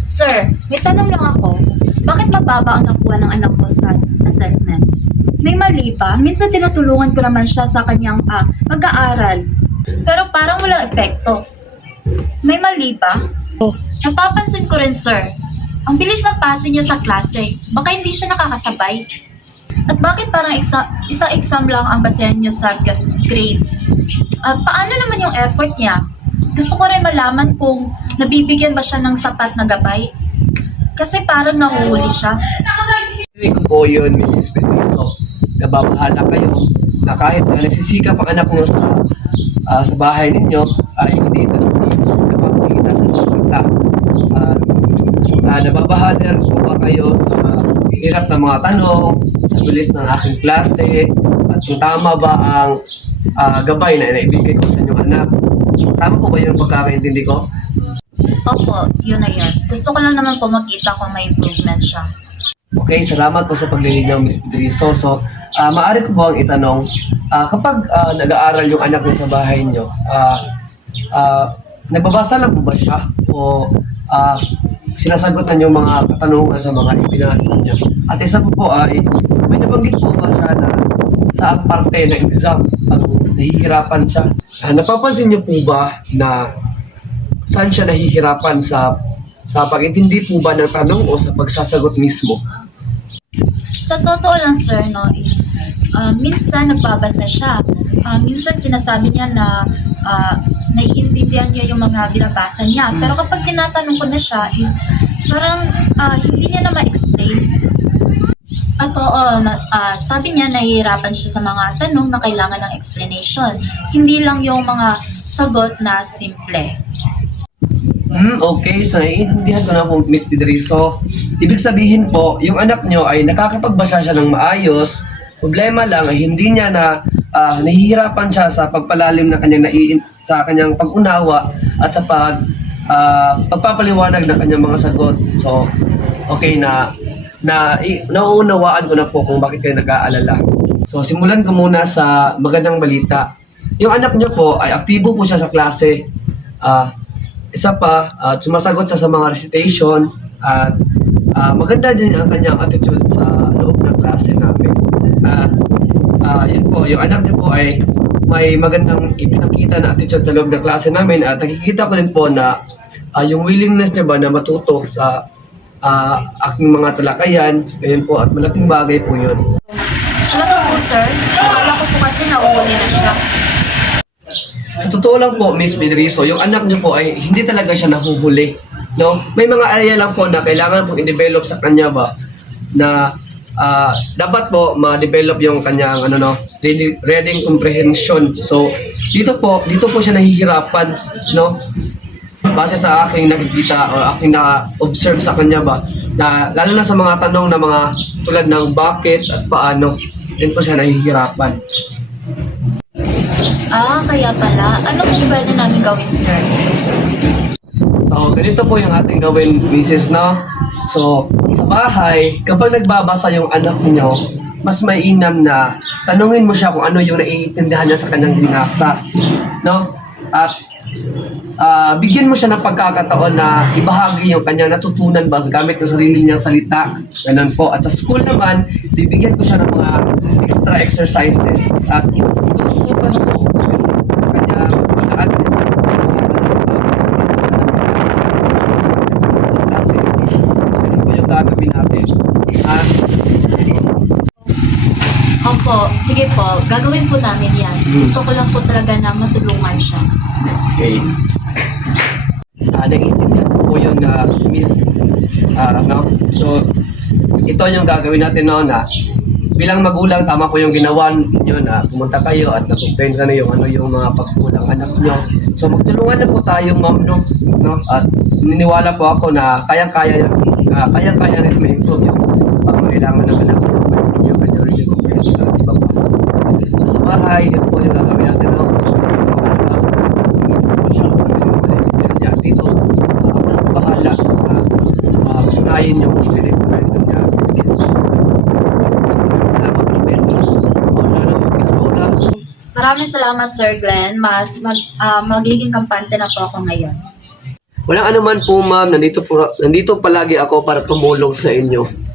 Sir, may tanong lang ako. Bakit mababa ang nakuha ng anak ko sa assessment? May mali ba? Minsan tinutulungan ko naman siya sa kanyang pag-aaral. Pero parang walang epekto. May mali ba? Napapansin ko rin, sir. Ang bilis ng passing niya sa klase. Baka hindi siya nakakasabay. At bakit parang isang exam lang ang basehan niyo sa grade? At paano naman yung effort niya? Gusto ko rin malaman kung nabibigyan ba siya ng sapat na gabay. Kasi parang nahuhuli siya. Hindi ko po yun, Mrs. Pedrizo. Nababahala kayo na kahit na nagsisikap ang anak nyo sa bahay ninyo, ay hindi ito napapakita sa resulta. Nababahala po ba kayo sa hirap ng mga tanong, sa bilis ng aking klase, at kung tama ba ang gabay na naibigay ko sa inyong anak? Tama po ba yung pagkakaintindi ko? Opo, yun na yun. Gusto ko lang naman po makita kung may improvement siya. Okay, salamat po sa paglilinaw, Ms. Pedrizo. So, maaari ko po ang itanong, kapag nag-aaral yung anak niyo sa bahay niyo, nagbabasa lang po ba siya? O sinasagot na yung mga katanungan sa mga ipinasa niya? At isa po ay, may nabanggit po ba siya na sa parte ng exam, pag nahihirapan siya? Napapansin niyo po ba na saan siya nahihirapan sa pag-intindi po ba ng tanong o sa pagsasagot mismo? Sa totoo lang, sir, no, is minsan nagbabasa siya. Minsan sinasabi niya na naiintindihan niya yung mga binabasa niya. Pero kapag tinatanong ko na siya is parang hindi niya na ma-explain. At oo, sabi niya nahihirapan siya sa mga tanong na kailangan ng explanation. Hindi lang yung mga sagot na simple. Okay, so naiintindihan ko na po, Miss Pedrizo. Ibig sabihin po, yung anak nyo ay nakakapagbasa siya ng maayos. Problema lang ay hindi niya na nahihirapan siya sa pagpalalim ng sa kanyang pag-unawa at sa pagpapaliwanag ng kanyang mga sagot. So, okay nauunawaan ko na po kung bakit kayo nag-aalala. So, simulan ko muna sa magandang balita. Yung anak nyo po ay aktibo po siya sa klase. Isa pa, sumasagot siya sa mga recitation at maganda din ang kanyang attitude sa loob ng klase namin. At yun po, yung anak niya po ay may magandang ipinakita na attitude sa loob ng klase namin at nakikita ko rin po na yung willingness niya ba na matuto sa aking mga talakayan, ayun po, at malaking bagay po yun. Talaga po, sir. Akala ko po kasi nauuli na siya. Sa totoo lang po, Miss Pedrizo, yung anak niyo po ay hindi talaga siya nahuhuli. No? May mga area lang po na kailangan po i-develop sa kanya ba na dapat po ma-develop yung kanyang reading comprehension. So, dito po siya nahihirapan, no? Base sa aking nakikita o aking na-observe sa kanya ba na lalo na sa mga tanong na mga tulad ng bakit at paano, din po siya nahihirapan. Kaya pala. Ano po pwede namin gawin, sir? So, ganito po yung ating gawin, Mrs. No? So, sa bahay, kapag nagbabasa yung anak niyo, mas mainam na tanungin mo siya kung ano yung naiintindihan niya sa kanyang binasa. No? At bigyan mo siya ng pagkakataon na ibahagi yung kanyang natutunan ba gamit yung sarili niyang salita. Ganun po. At sa school naman, bibigyan ko siya ng mga extra exercises. At tututupan ko yung kanyang pag-a-address sa mga klase. Ganun po yung gagawin natin. Opo, sige po. Gagawin po namin yan. Gusto ko lang po talaga na matulungan siya. Okay. Naiintindihan ko po yun na Miss, no? So, ito yung gagawin natin no, na bilang magulang, tama po yung ginawa nyo na pumunta kayo at na-complain ka na yung mga pagkulang anak nyo. So, magtulungan na po tayong ma'am, no? At niniwala po ako na kayang-kaya rin ma-improve yung pangangailangan ng anak nyo. Yung kanya rin yung comprehension at ibang pasok. Sa bahay, yun po yung gagawin natin, no? Dito, ako nang bahala sunayin yung pinag-comprehension niya. Salamat po, Ben. Maraming salamat, Sir Glenn. Magiging kampante na po ako ngayon. Walang anuman po ma'am, nandito palagi ako para tumulong sa inyo.